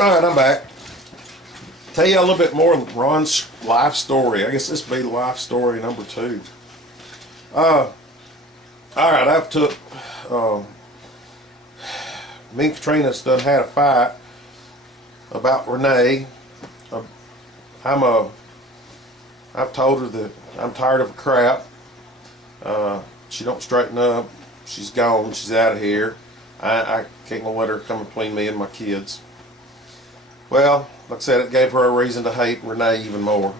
Alright, I'm back. Tell you a little bit more of Ron's life story. I guess this will be life story number 2. Alright, I've took me and Katrina's done had a fight about Renee. I've told her that I'm tired of her crap. She don't straighten up. She's gone. She's out of here. I can't let her come between me and my kids. Well, like I said, it gave her a reason to hate Renee even more.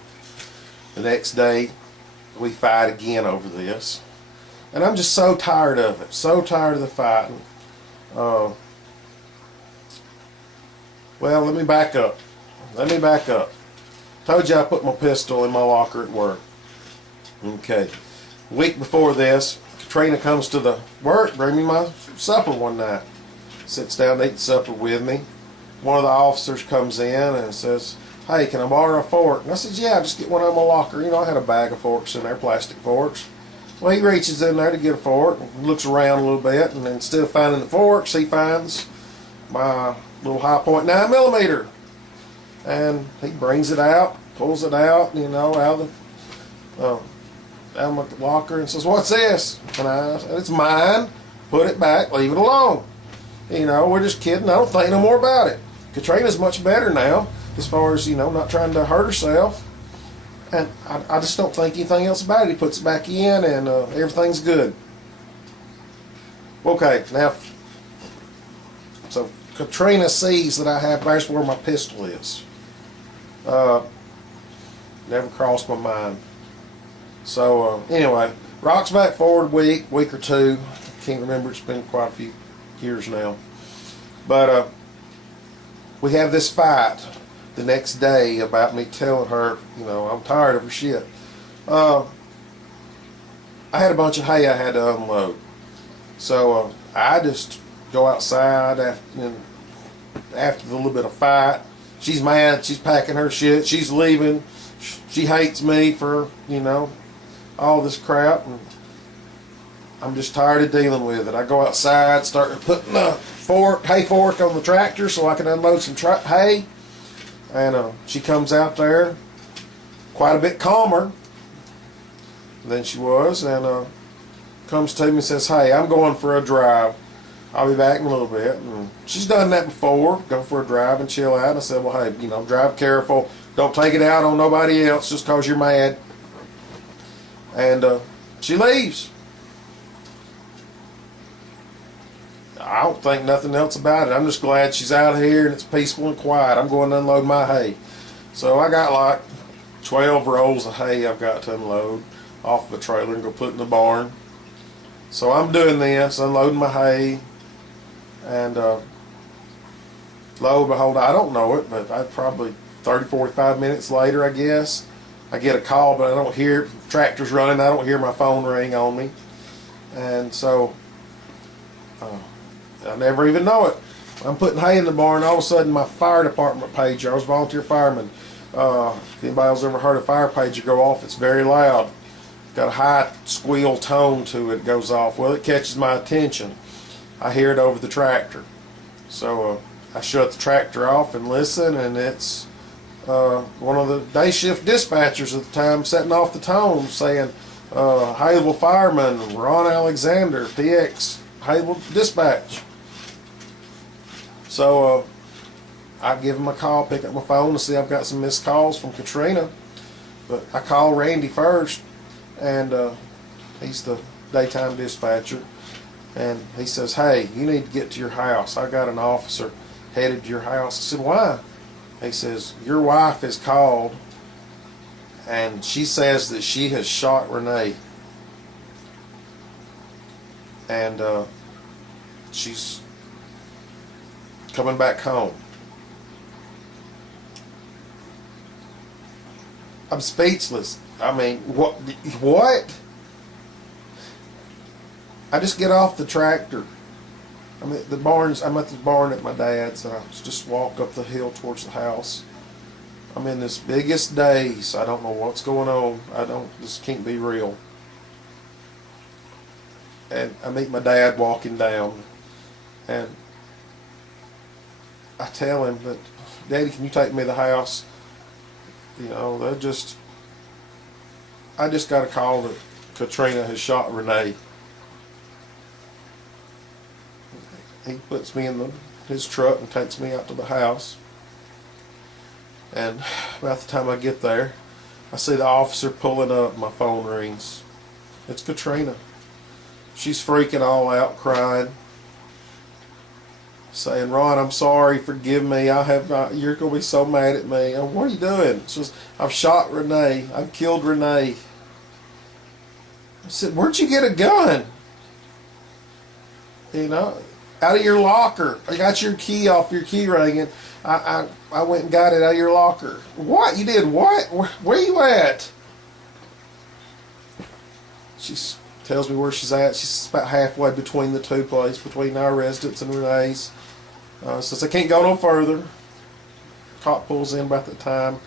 The next day, we fight again over this. And I'm just so tired of it. So tired of the fighting. Well, let me back up. Told you I put my pistol in my locker at work. Okay. A week before this, Katrina comes to the work, bring me my supper one night. Sits down to eat supper with me. One of the officers comes in and says, "Hey, can I borrow a fork?" And I said, "Yeah, just get one out of my locker." You know, I had a bag of forks in there, plastic forks. Well, he reaches in there to get a fork and looks around a little bit, and instead of finding the forks, he finds my little Hi-Point 9mm. And he brings it out, pulls it out, you know, out of my locker and says, "What's this?" And I said, "It's mine. Put it back. Leave it alone. You know, we're just kidding. I don't think no more about it." Katrina's much better now as far as, you know, not trying to hurt herself. And I just don't think anything else about it. He puts it back in and everything's good. Okay, now, so Katrina sees that I have, there's where my pistol is. Never crossed my mind. So anyway, rocks back forward a week or two. Can't remember, it's been quite a few years now. But we have this fight the next day about me telling her, you know, I'm tired of her shit. I had a bunch of hay I had to unload. So I just go outside after the little bit of fight. She's mad, she's packing her shit, she's leaving. She hates me for, you know, all this crap. And I'm just tired of dealing with it. I go outside, start putting a hay fork on the tractor so I can unload some hay. And she comes out there quite a bit calmer than she was, and comes to me and says, "Hey, I'm going for a drive. I'll be back in a little bit." And she's done that before, go for a drive and chill out. And I said, "Well, hey, you know, drive careful. Don't take it out on nobody else just because you're mad." And she leaves. I don't think nothing else about it. I'm just glad she's out of here and it's peaceful and quiet. I'm going to unload my hay. So I got like 12 rolls of hay I've got to unload off the trailer and go put in the barn. So I'm doing this, unloading my hay, and lo and behold, I don't know it, but I probably 30, 45 minutes later, I guess, I get a call, but I don't hear it. Tractor's running, I don't hear my phone ring on me. And so I never even know it. I'm putting hay in the barn, all of a sudden my fire department pager, I was a volunteer fireman. If anybody's ever heard a fire pager go off, it's very loud. Got a high squeal tone to it, goes off. Well, it catches my attention. I hear it over the tractor. So I shut the tractor off and listen, and it's one of the day shift dispatchers at the time setting off the tone saying, "Hayville Fireman, Ron Alexander, PX, Hayville Dispatch." So I give him a call, pick up my phone to see I've got some missed calls from Katrina. But I call Randy first, and he's the daytime dispatcher. And he says, "Hey, you need to get to your house. I got an officer headed to your house." I said, "Why?" He says, "Your wife has called, and she says that she has shot Renee. And she's coming back home." I'm speechless. I mean, what? I just get off the tractor. I'm at the barn at my dad's, and I just walk up the hill towards the house. I'm in this biggest daze. I don't know what's going on. This can't be real. And I meet my dad walking down, and I tell him that Daddy, can you take me to the house? You know, I just got a call that Katrina has shot Renee. He puts me in his truck and takes me out to the house. And about the time I get there, I see the officer pulling up. My phone rings. It's Katrina. She's freaking all out, crying, saying, "Ron, I'm sorry. Forgive me. You're gonna be so mad at me." Oh, what are you doing? It's just, I've shot Renee. I've killed Renee. I said, "Where'd you get a gun?" You know, out of your locker. I got your key off your key ring, and I went and got it out of your locker. What? You did what? Where you at? She tells me where she's at. She's about halfway between the two places, between our residence and Renee's. Says I can't go no further. Cop pulls in about that time.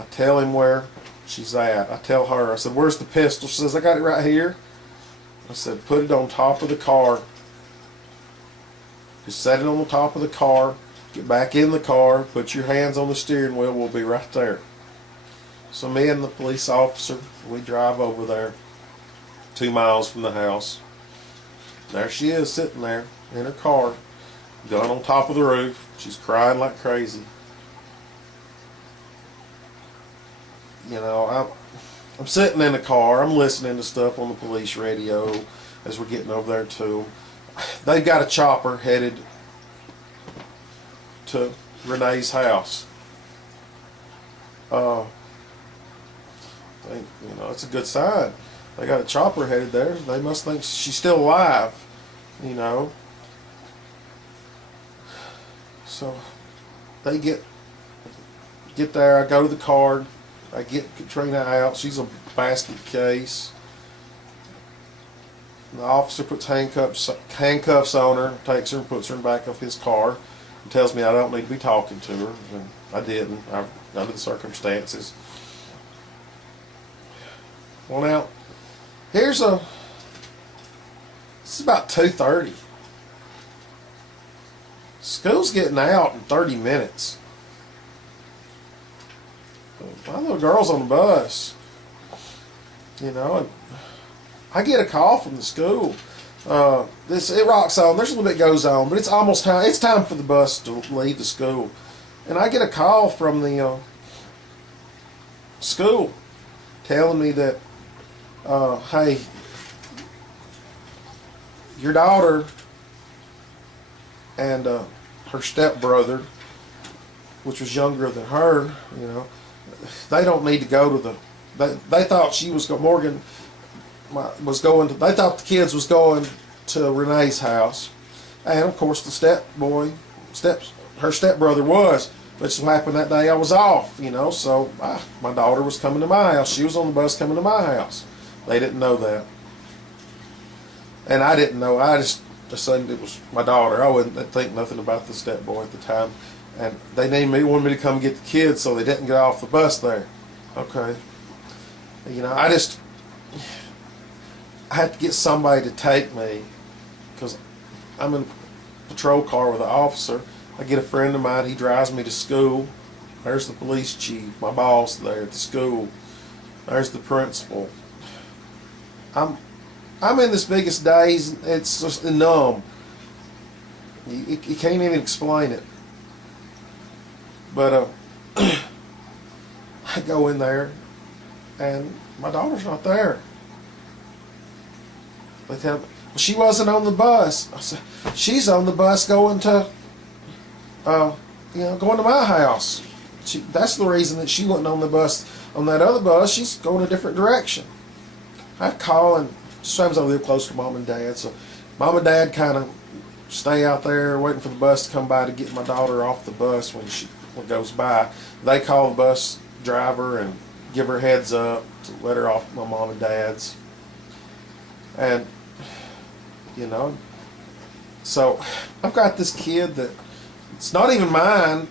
I tell him where she's at. I tell her. I said, "Where's the pistol?" She says, "I got it right here." I said, "Put it on top of the car. Just set it on the top of the car. Get back in the car. Put your hands on the steering wheel. We'll be right there." So me and the police officer, we drive over there, 2 miles from the house. There she is, sitting there in her car, gun on top of the roof. She's crying like crazy. You know, I'm sitting in the car. I'm listening to stuff on the police radio as we're getting over there to them. They've got a chopper headed to Renee's house. You know, it's a good sign. They got a chopper headed there. They must think she's still alive, you know. So they get there. I go to the car. I get Katrina out. She's a basket case. The officer puts handcuffs on her, takes her and puts her in the back of his car, and tells me I don't need to be talking to her. And I didn't, under the circumstances. Well, now, this is about 2:30. School's getting out in 30 minutes. My little girl's on the bus, you know, and I get a call from the school. It rocks on. There's a little bit goes on, but it's almost time. It's time for the bus to leave the school, and I get a call from the school telling me that, hey, your daughter and her stepbrother, which was younger than her, you know, they don't need to go to they thought she was Morgan was going to. They thought the kids was going to Renee's house, and of course her stepbrother was. But it just happened that day I was off, you know. So my daughter was coming to my house. She was on the bus coming to my house. They didn't know that, and I didn't know. I just assumed it was my daughter. I wouldn't think nothing about the stepboy at the time. And they wanted me to come get the kids, so they didn't get off the bus there. Okay. You know, I had to get somebody to take me, because I'm in a patrol car with an officer. I get a friend of mine, he drives me to school. There's the police chief, my boss there at the school. There's the principal. I'm in this biggest daze. It's just numb. You can't even explain it. But I go in there, and my daughter's not there. They tell me, well, she wasn't on the bus. I said, she's on the bus going to, going to my house. That's the reason that she wasn't on the bus. On that other bus, she's going a different direction. I call, and sometimes I live close to Mom and Dad, so Mom and Dad kind of stay out there waiting for the bus to come by to get my daughter off the bus when it goes by. They call the bus driver and give her heads up to let her off my Mom and Dad's. And, you know, so I've got this kid that it's not even mine.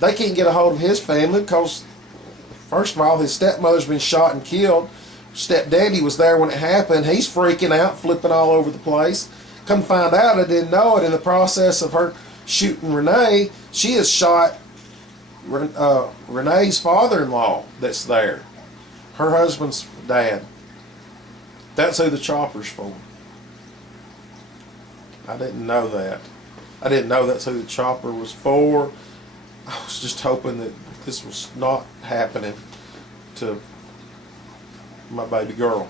They can't get a hold of his family because, first of all, his stepmother's been shot and killed. Stepdaddy was there when it happened. He's freaking out, flipping all over the place. Come find out, I didn't know it. In the process of her shooting Renee, she has shot Renee's father-in-law that's there, her husband's dad. That's who the chopper's for. I didn't know that. I didn't know that's who the chopper was for. I was just hoping that this was not happening to my baby girl.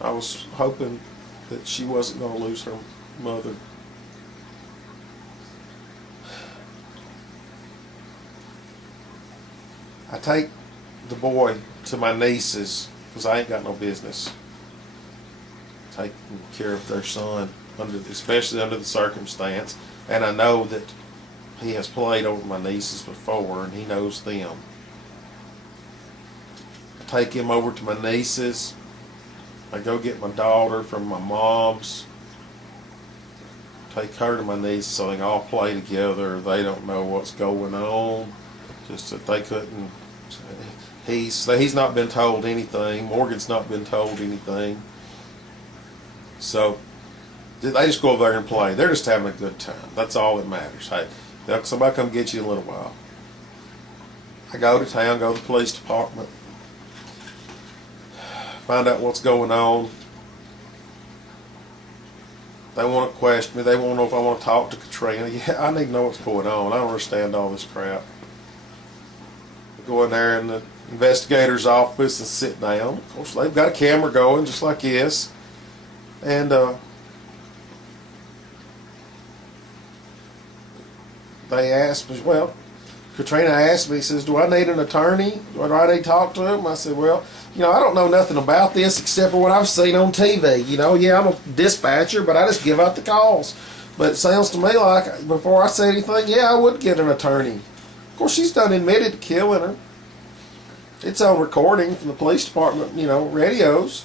I was hoping that she wasn't going to lose her mother. I take the boy to my nieces because I ain't got no business taking care of their son, especially under the circumstance. And I know that he has played over my nieces before, and he knows them. I take him over to my nieces. I go get my daughter from my mom's. Take her to my niece so they can all play together. They don't know what's going on. Just that they couldn't. He's not been told anything. Morgan's not been told anything. So they just go over there and play. They're just having a good time. That's all that matters. Hey, somebody come get you in a little while. I go to town, go to the police department, find out what's going on. They want to question me. They want to know if I want to talk to Katrina. Yeah, I need to know what's going on. I don't understand all this crap. I go in there in the investigator's office and sit down. Of course, they've got a camera going just like this. And they asked me, well, Katrina asked me, says, do I need an attorney? Do I need to talk to him? I said, well, I don't know nothing about this except for what I've seen on TV. Yeah, I'm a dispatcher, but I just give out the calls. But it sounds to me like, before I say anything, yeah, I would get an attorney. Of course, she's done admitted to killing her. It's on recording from the police department, radios.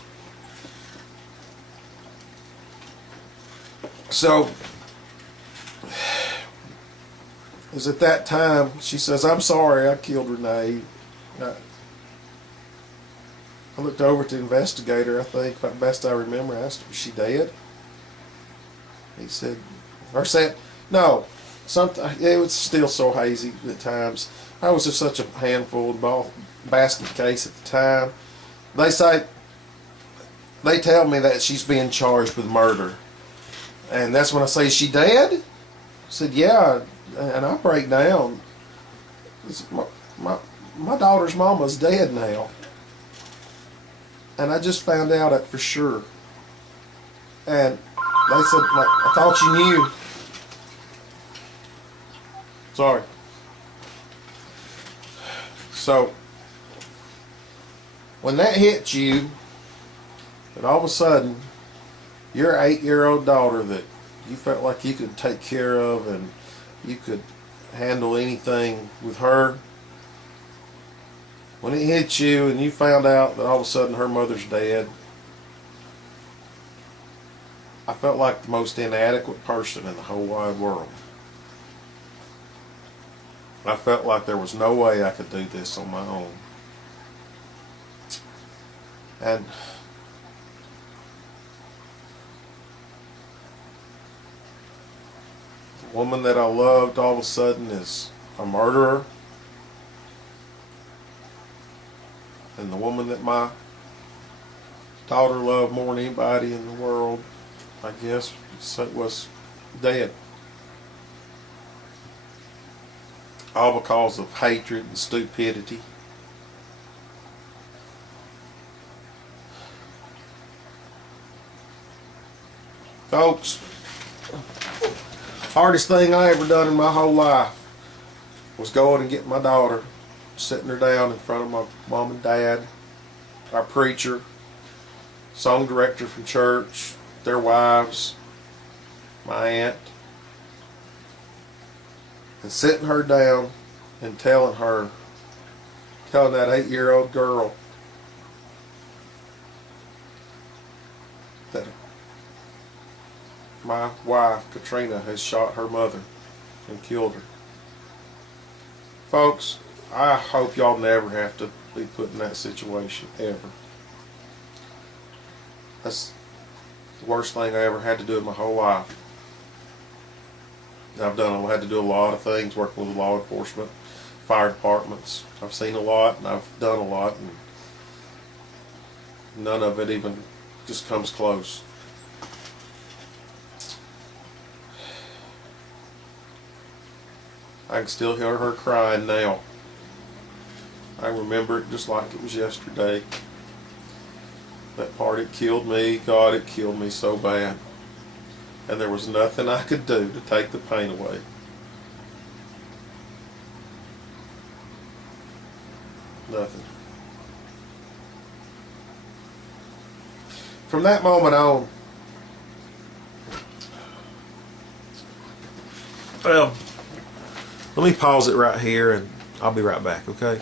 So, it was at that time, she says, I'm sorry, I killed Renee. I looked over at the investigator, I think, best I remember, I asked him, is she dead? He said, no, it was still so hazy at times. I was just such a handful of basket case at the time. They tell me that she's being charged with murder. And that's when I say, is she dead? I said, yeah, and I break down. My daughter's mama's dead now. And I just found out that for sure. And they said, I thought you knew. Sorry. So, when that hits you, and all of a sudden, your 8-year-old daughter that you felt like you could take care of and you could handle anything with her, when it hits you and you found out that all of a sudden her mother's dead, I felt like the most inadequate person in the whole wide world. I felt like there was no way I could do this on my own. And the woman that I loved all of a sudden is a murderer. And the woman that my daughter loved more than anybody in the world, I guess, was dead. All because of hatred and stupidity. Folks, hardest thing I ever done in my whole life was going and get my daughter, sitting her down in front of my mom and dad, our preacher, song director from church, their wives, my aunt, and sitting her down and telling that 8-year-old girl that my wife, Katrina, has shot her mother and killed her. Folks, I hope y'all never have to be put in that situation, ever. That's the worst thing I ever had to do in my whole life. I had to do a lot of things working with law enforcement, fire departments. I've seen a lot and I've done a lot, and none of it even just comes close. I can still hear her crying now. I remember it just like it was yesterday. That part, it killed me. God, it killed me so bad. And there was nothing I could do to take the pain away. Nothing. From that moment on, well, let me pause it right here and I'll be right back, okay?